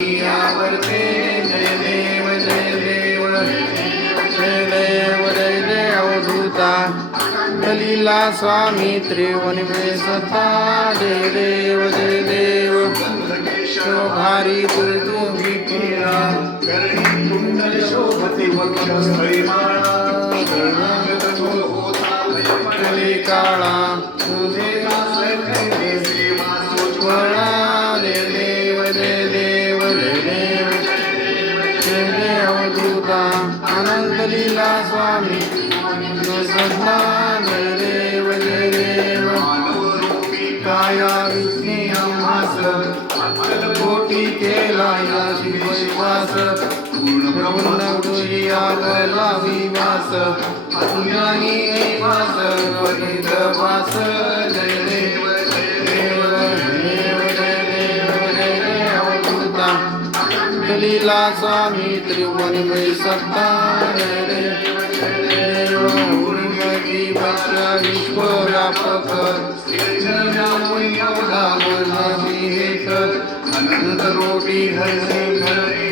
यावरते जय देव जय देव जय देव जय देव अवधूता दलीला स्वामी त्रिवनिवे सता जय देव जय देव शोभारी तुझ विपुला कुंडल शोभती वक्षस्थळी माळा कली काळा तुझे जय देव जय देव जय देव जय देव अवधूता अनंत लीला स्वामी सदा जय देव जय देव काया विस्मयामास कोटी केला याशी वैवास पूर्ण तुझिया विवास अज्ञानी ऐवास वनित वास जय देव जय देव देव जय देव जय देव अवधूता दलीला स्वामी त्रिवनिवे सत्ता जय देव जय देव उर्वशी वक्र विश्वव्यापक अनंत कोटी हरे हरे